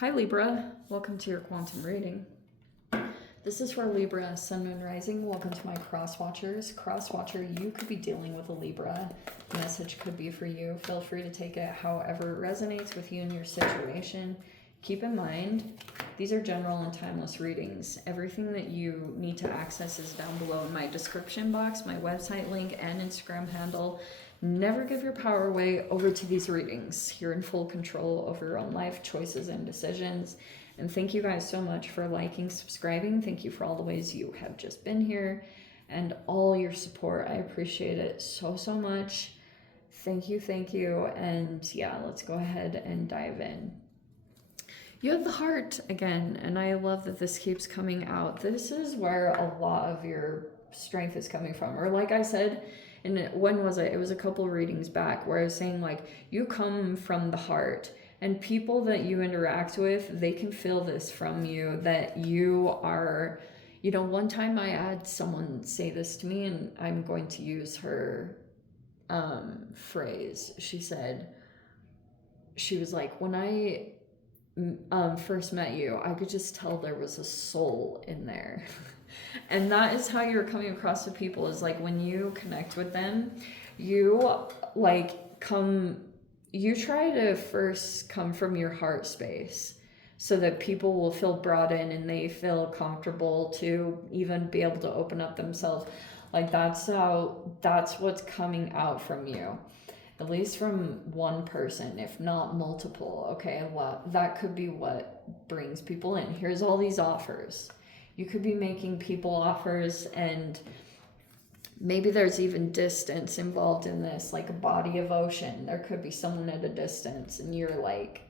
Hi Libra, welcome to your quantum reading. This is for Libra, Sun, Moon, Rising. Welcome to my cross watchers. Cross watcher, you could be dealing with a Libra. The message could be for you. Feel free to take it however it resonates with you and your situation. Keep in mind, these are general and timeless readings. Everything that you need to access is down below in my description box, my website link, and Instagram handle. Never give your power away over to these readings. You're in full control over your own life, choices, and decisions. And thank you guys so much for liking, subscribing. Thank you for all the ways you have just been here and all your support. I appreciate it so, so much. Thank you, thank you. And yeah, let's go ahead and dive in. You have the heart again, and I love that this keeps coming out. This is where a lot of your strength is coming from. Or like I said, and when was it? It was a couple readings back where I was saying, like, you come from the heart, and people that you interact with, they can feel this from you, that you are, you know, one time I had someone say this to me, and I'm going to use her phrase. She said, she was like, when I first met you, I could just tell there was a soul in there. And that is how you're coming across to people, is like when you connect with them, you like you try to first come from your heart space so that people will feel brought in and they feel comfortable to even be able to open up themselves. Like that's what's coming out from you. At least from one person, if not multiple. Okay, well, that could be what brings people in. Here's all these offers. You could be making people offers, and maybe there's even distance involved in this, like a body of ocean. There could be someone at a distance, and you're like,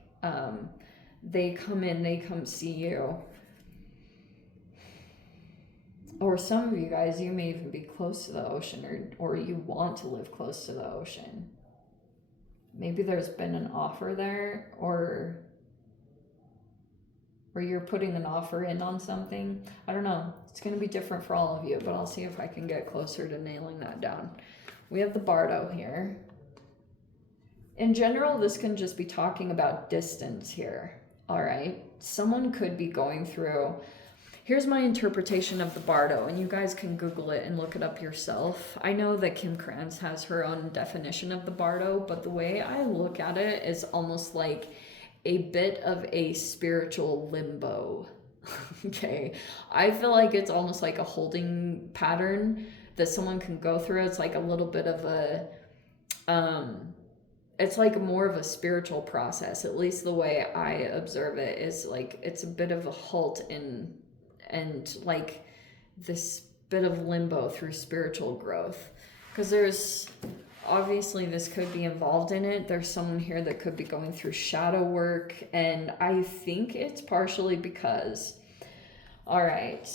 they come in, they come see you. Or some of you guys, you may even be close to the ocean, or you want to live close to the ocean. Maybe there's been an offer there, or you're putting an offer in on something. I don't know. It's going to be different for all of you, but I'll see if I can get closer to nailing that down. We have the Bardo here. In general, this can just be talking about distance here. All right. Someone could be going through... Here's my interpretation of the Bardo, and you guys can Google it and look it up yourself. I know that Kim Krantz has her own definition of the Bardo, but the way I look at it is almost like a bit of a spiritual limbo. Okay. I feel like it's almost like a holding pattern that someone can go through. It's like a little bit of a, it's like more of a spiritual process. At least the way I observe it is like, it's a bit of a halt and like this bit of limbo through spiritual growth. Because there's, obviously this could be involved in it. There's someone here that could be going through shadow work. And I think it's partially because, all right,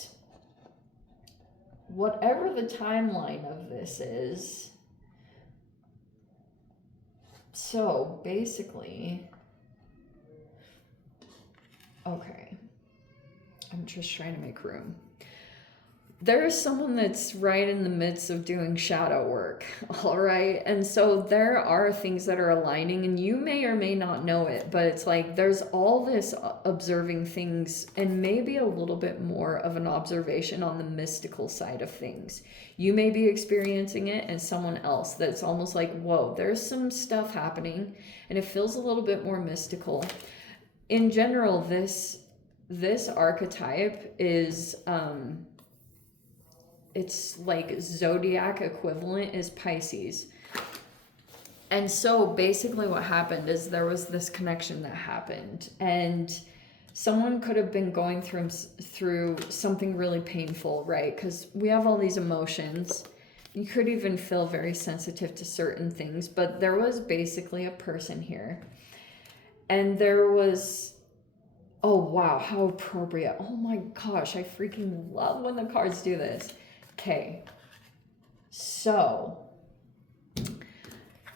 whatever the timeline of this is, so basically, okay, I'm just trying to make room. There is someone that's right in the midst of doing shadow work, all right? And so there are things that are aligning, and you may or may not know it, but it's like there's all this observing things, and maybe a little bit more of an observation on the mystical side of things. You may be experiencing it, and someone else that's almost like, whoa, there's some stuff happening, and it feels a little bit more mystical. In general, this archetype is... it's like zodiac equivalent is Pisces. And so basically what happened is there was this connection that happened, and someone could have been going through something really painful, right? Because we have all these emotions. You could even feel very sensitive to certain things, but there was basically a person here. And there was... Oh, wow, how appropriate. Oh my gosh, I freaking love when the cards do this. Okay, so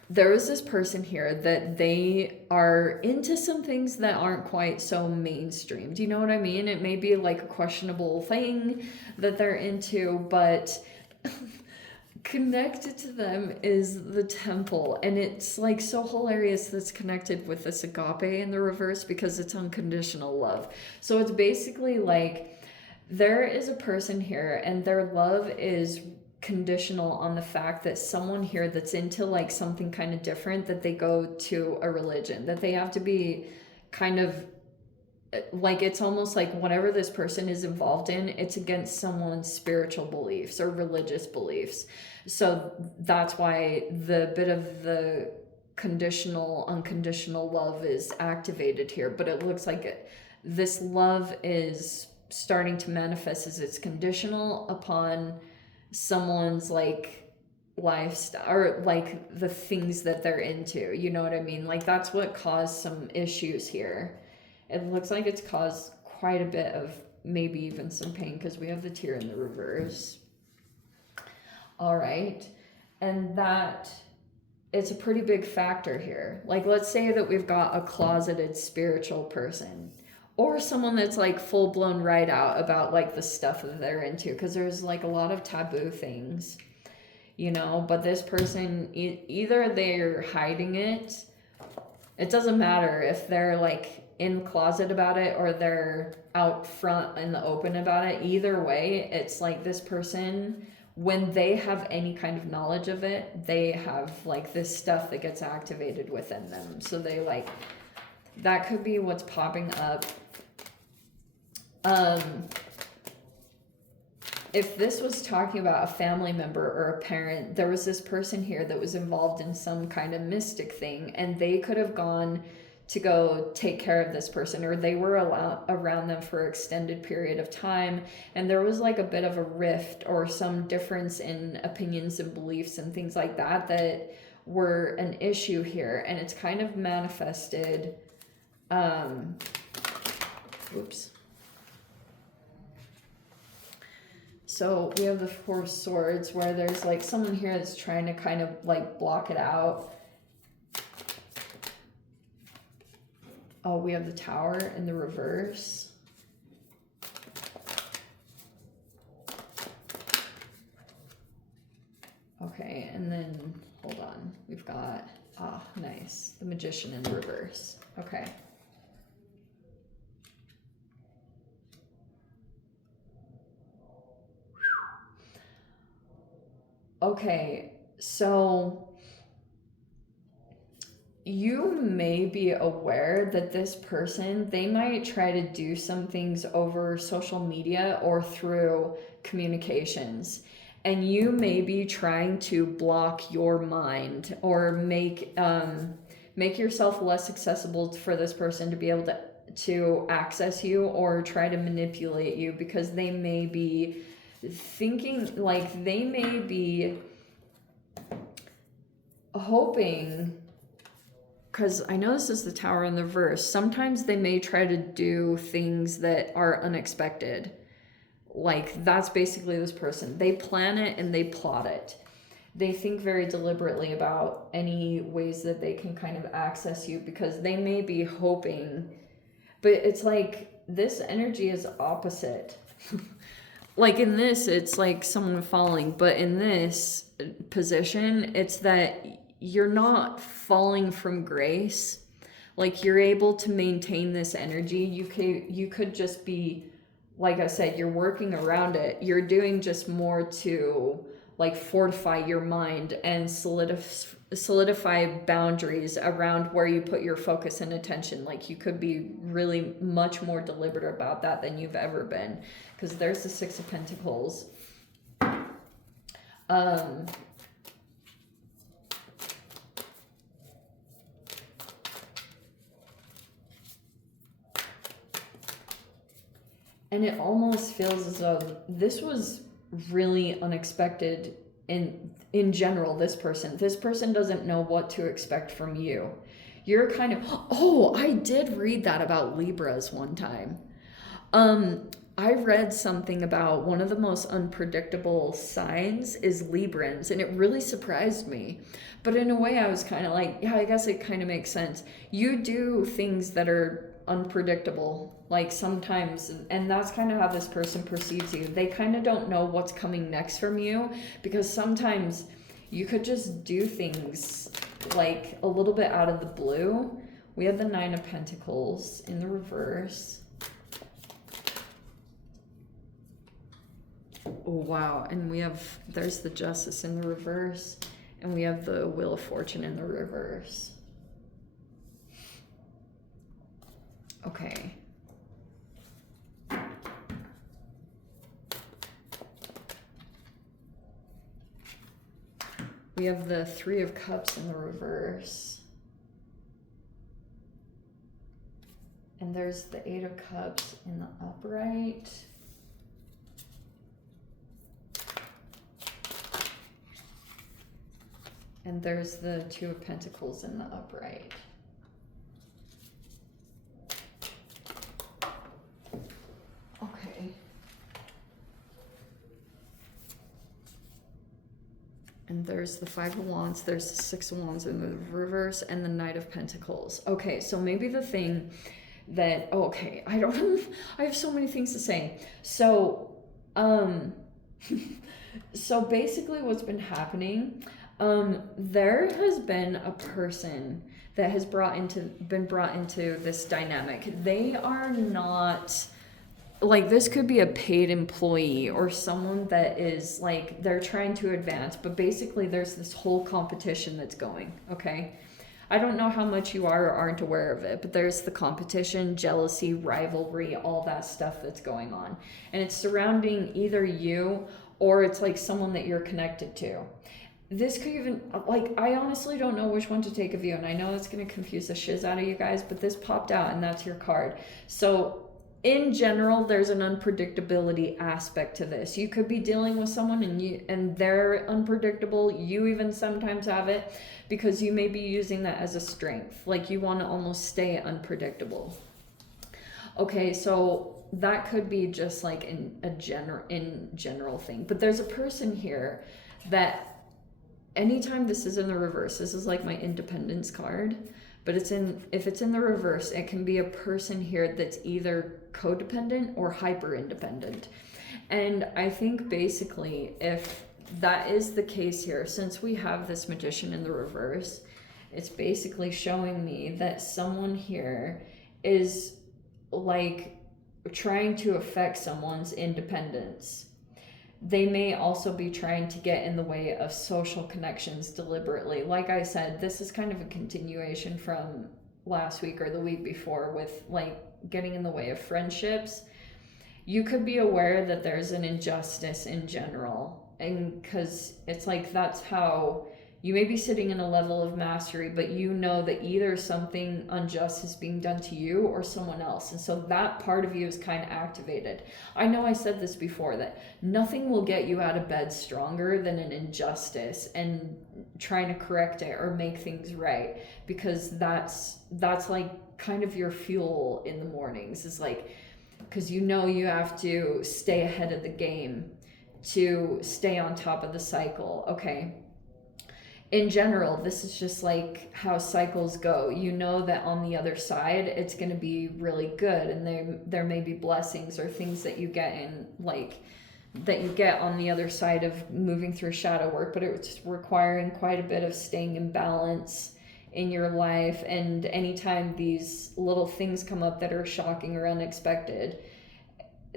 there was this person here that they are into some things that aren't quite so mainstream. Do you know what I mean? It may be like a questionable thing that they're into, but connected to them is the temple, and it's like so hilarious that's connected with this agape in the reverse because it's unconditional love. So it's basically like there is a person here and their love is conditional on the fact that someone here that's into like something kind of different, that they go to a religion, that they have to be kind of like, it's almost like whatever this person is involved in, it's against someone's spiritual beliefs or religious beliefs. So that's why the bit of the conditional, unconditional love is activated here. But it looks like this love is starting to manifest as it's conditional upon someone's like lifestyle or like the things that they're into. You know what I mean? Like that's what caused some issues here. It looks like it's caused quite a bit of maybe even some pain because we have the tear in the reverse. All right. And that it's a pretty big factor here. Like, let's say that we've got a closeted spiritual person or someone that's like full blown right out about like the stuff that they're into, because there's like a lot of taboo things, you know, but this person, either they're hiding it. It doesn't matter if they're like in the closet about it or they're out front in the open about it. Either way, it's like this person, when they have any kind of knowledge of it, they have like this stuff that gets activated within them. So they like, that could be what's popping up. If this was talking about a family member or a parent, there was this person here that was involved in some kind of mystic thing, and they could have gone to go take care of this person, or they were around them for an extended period of time, and there was like a bit of a rift or some difference in opinions and beliefs and things like that that were an issue here, and it's kind of manifested. Oops. So we have the Four of Swords where there's like someone here that's trying to kind of like block it out. Oh, we have the Tower in the reverse. Okay, and then hold on. We've got, nice, the Magician in the reverse. Okay. Okay, so you may be aware that this person, they might try to do some things over social media or through communications, and you may be trying to block your mind or make yourself less accessible for this person to be able to access you or try to manipulate you, because they may be thinking, like they may be hoping, because I know this is the Tower in the reverse, sometimes they may try to do things that are unexpected. Like that's basically this person. They plan it and they plot it. They think very deliberately about any ways that they can kind of access you, because they may be hoping, but it's like this energy is opposite. Like in this, it's like someone falling, but in this position, it's that you're not falling from grace. Like you're able to maintain this energy. You could just be, like I said, you're working around it. You're doing just more to like fortify your mind and solidify boundaries around where you put your focus and attention. Like you could be really much more deliberate about that than you've ever been, because there's the Six of Pentacles. And it almost feels as though this was really unexpected in general. This person doesn't know what to expect from you. You're kind of, oh, I did read that about Libras one time. I read something about one of the most unpredictable signs is Librans, and it really surprised me. But in a way, I was kind of like, yeah, I guess it kind of makes sense. You do things that are unpredictable. Like sometimes, and that's kind of how this person perceives you. They kind of don't know what's coming next from you, because sometimes you could just do things like a little bit out of the blue. We have the 9 of Pentacles in the reverse. Oh, wow. And we have, there's the Justice in the reverse, and we have the Wheel of Fortune in the reverse. Okay. We have the 3 of Cups in the reverse. And there's the 8 of Cups in the upright. And there's the 2 of Pentacles in the upright. Okay. And there's the 5 of Wands, there's the 6 of Wands in the reverse, and the Knight of Pentacles. Okay, so maybe the thing that, oh, okay, I have so many things to say. So, so basically what's been happening, there has been a person that has been brought into this dynamic. They are not, like, this could be a paid employee or someone that is like, they're trying to advance, but basically there's this whole competition that's going, okay? I don't know how much you are or aren't aware of it, but there's the competition, jealousy, rivalry, all that stuff that's going on. And it's surrounding either you or it's like someone that you're connected to. This could even, like, I honestly don't know which one to take of you, and I know it's going to confuse the shiz out of you guys, but this popped out and that's your card. So in general, there's an unpredictability aspect to this. You could be dealing with someone and they're unpredictable. You even sometimes have it because you may be using that as a strength. Like, you want to almost stay unpredictable. Okay, so that could be just like in general thing. But there's a person here that anytime this is in the reverse, this is like my independence card, but if it's in the reverse, it can be a person here that's either codependent or hyper independent. And I think basically if that is the case here, since we have this Magician in the reverse, it's basically showing me that someone here is like trying to affect someone's independence. They may also be trying to get in the way of social connections deliberately. Like I said, this is kind of a continuation from last week or the week before with like getting in the way of friendships. You could be aware that there's an injustice in general, and because it's like that's how you may be sitting in a level of mastery, but you know that either something unjust is being done to you or someone else. And so that part of you is kind of activated. I know I said this before, that nothing will get you out of bed stronger than an injustice and trying to correct it or make things right, because that's like kind of your fuel in the mornings, is like, because you know you have to stay ahead of the game to stay on top of the cycle. Okay. In general, this is just like how cycles go. You know that on the other side, it's going to be really good, and there may be blessings or things that you get in, like, that you get on the other side of moving through shadow work, but it's requiring quite a bit of staying in balance in your life. And anytime these little things come up that are shocking or unexpected,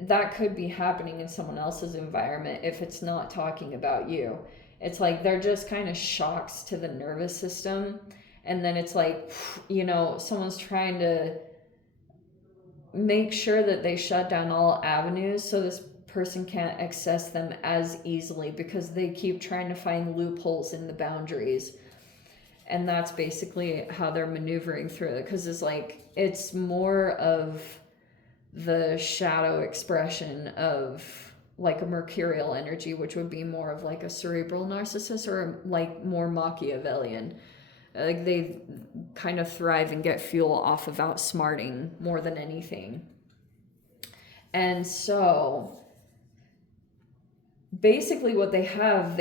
that could be happening in someone else's environment if it's not talking about you. It's like they're just kind of shocks to the nervous system. And then it's like, you know, someone's trying to make sure that they shut down all avenues so this person can't access them as easily, because they keep trying to find loopholes in the boundaries. And that's basically how they're maneuvering through it, because it's like, it's more of the shadow expression of like a mercurial energy, which would be more of like a cerebral narcissist, or like more Machiavellian. Like they kind of thrive and get fuel off of outsmarting more than anything. And so basically what they have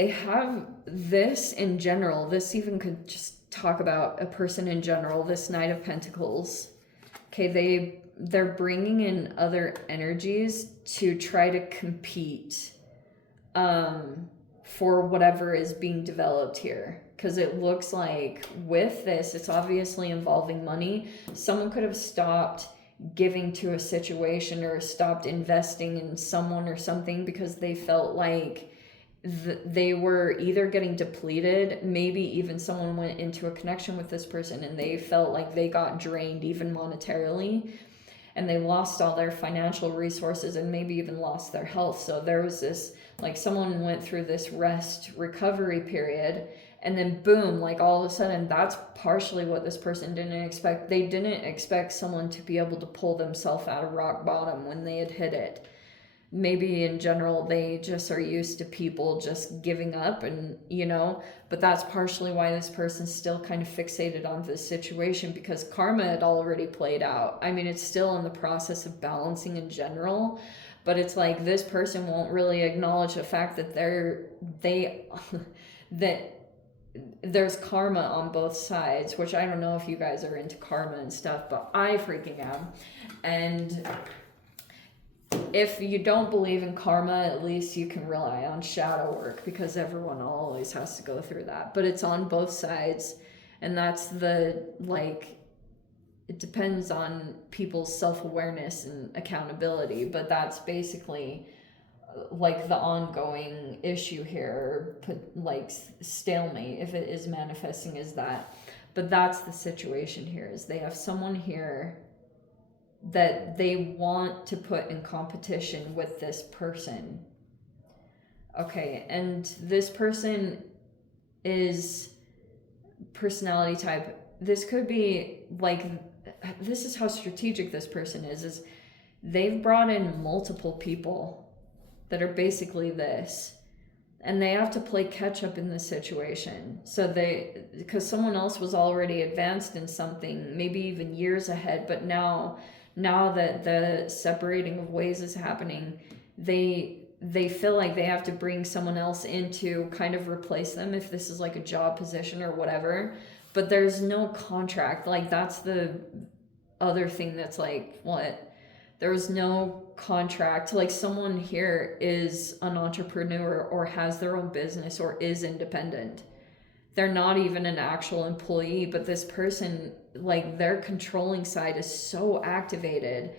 this in general. This even could just talk about a person in general, this Knight of Pentacles. Okay, they're bringing in other energies to try to compete for whatever is being developed here. Because it looks like with this, it's obviously involving money. Someone could have stopped giving to a situation or stopped investing in someone or something because they felt like they were either getting depleted, maybe even someone went into a connection with this person and they felt like they got drained even monetarily, and they lost all their financial resources and maybe even lost their health. So there was this, like, someone went through this rest recovery period, and then boom, like all of a sudden, that's partially what this person didn't expect. They didn't expect someone to be able to pull themselves out of rock bottom when they had hit it. Maybe in general, they just are used to people just giving up, and, you know, but that's partially why this person's still kind of fixated on this situation, because karma had already played out. I mean, it's still in the process of balancing in general, but it's like this person won't really acknowledge the fact that that there's karma on both sides, which I don't know if you guys are into karma and stuff, but I freaking am. And if you don't believe in karma, at least you can rely on shadow work, because everyone always has to go through that. But it's on both sides, and that's the, like, it depends on people's self-awareness and accountability, but that's basically like the ongoing issue here, like stalemate, if it is manifesting as that. But that's the situation here, is they have someone here that they want to put in competition with this person. Okay, and this person is personality type. This could be like, this is how strategic this person is they've brought in multiple people that are basically this, and they have to play catch up in this situation. So because someone else was already advanced in something, maybe even years ahead, but now that the separating of ways is happening, they feel like they have to bring someone else in to kind of replace them, if this is like a job position or whatever. But there's no contract. Like, that's the other thing that's like, what? There's no contract. Like, someone here is an entrepreneur or has their own business or is independent. They're not even an actual employee, but this person, like, their controlling side is so activated.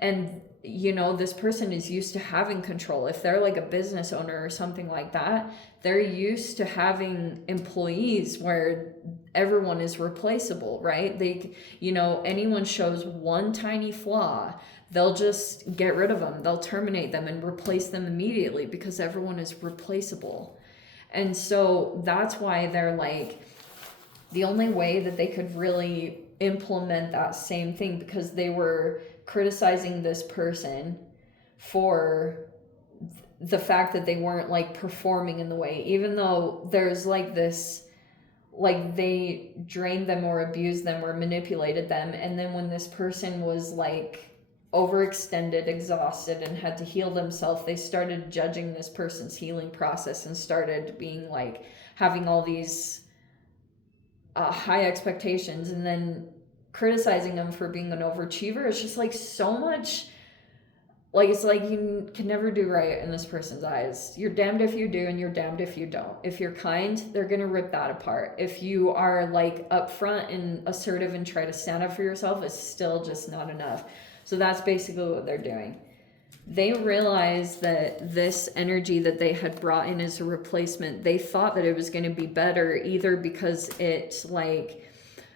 And, you know, this person is used to having control. If they're like a business owner or something like that, they're used to having employees where everyone is replaceable, right? They, you know, anyone shows one tiny flaw, they'll just get rid of them. They'll terminate them and replace them immediately, because everyone is replaceable. And so that's why they're like, the only way that they could really implement that same thing, because they were criticizing this person for the fact that they weren't like performing in the way, even though there's like this, like, they drained them or abused them or manipulated them. And then when this person was like overextended, exhausted, and had to heal themselves, they started judging this person's healing process and started being like, having all these high expectations, and then criticizing them for being an overachiever. It's just like so much, like, it's like you can never do right in this person's eyes. You're damned if you do and you're damned if you don't. If you're kind, they're gonna rip that apart. If you are like upfront and assertive and try to stand up for yourself, it's still just not enough. So that's basically what they're doing. They realized that this energy that they had brought in as a replacement, they thought that it was going to be better, either because it's like,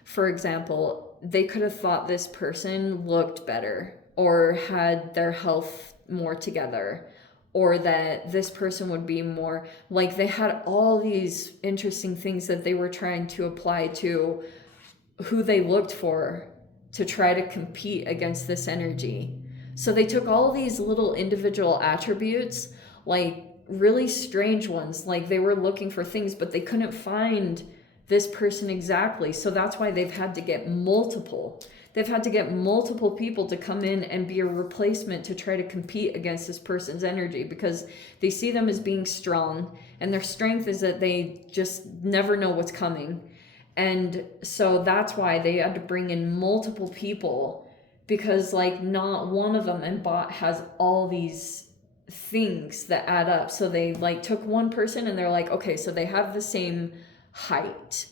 for example, they could have thought this person looked better or had their health more together, or that this person would be more, like, they had all these interesting things that they were trying to apply to who they looked for to try to compete against this energy. So they took all these little individual attributes, like really strange ones, like they were looking for things, but they couldn't find this person exactly. So that's why they've had to get multiple. They've had to get multiple people to come in and be a replacement to try to compete against this person's energy, because they see them as being strong, and their strength is that they just never know what's coming. And so that's why they had to bring in multiple people because like not one of them has all these things that add up. So they like took one person and they're like, okay, so they have the same height,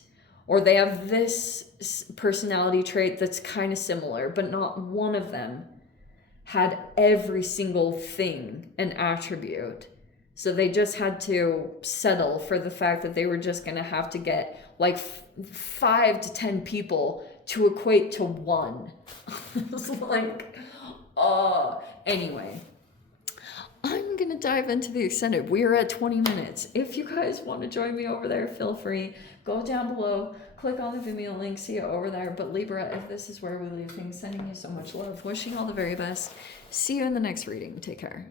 or they have this personality trait that's kind of similar, but not one of them had every single thing and attribute. So they just had to settle for the fact that they were just going to have to get like 5 to 10 people to equate to one. It's like, anyway, I'm going to dive into the extended. We are at 20 minutes. If you guys want to join me over there, feel free. Go down below, click on the Vimeo link, see it over there. But Libra, if this is where we leave things, sending you so much love, wishing all the very best. See you in the next reading. Take care.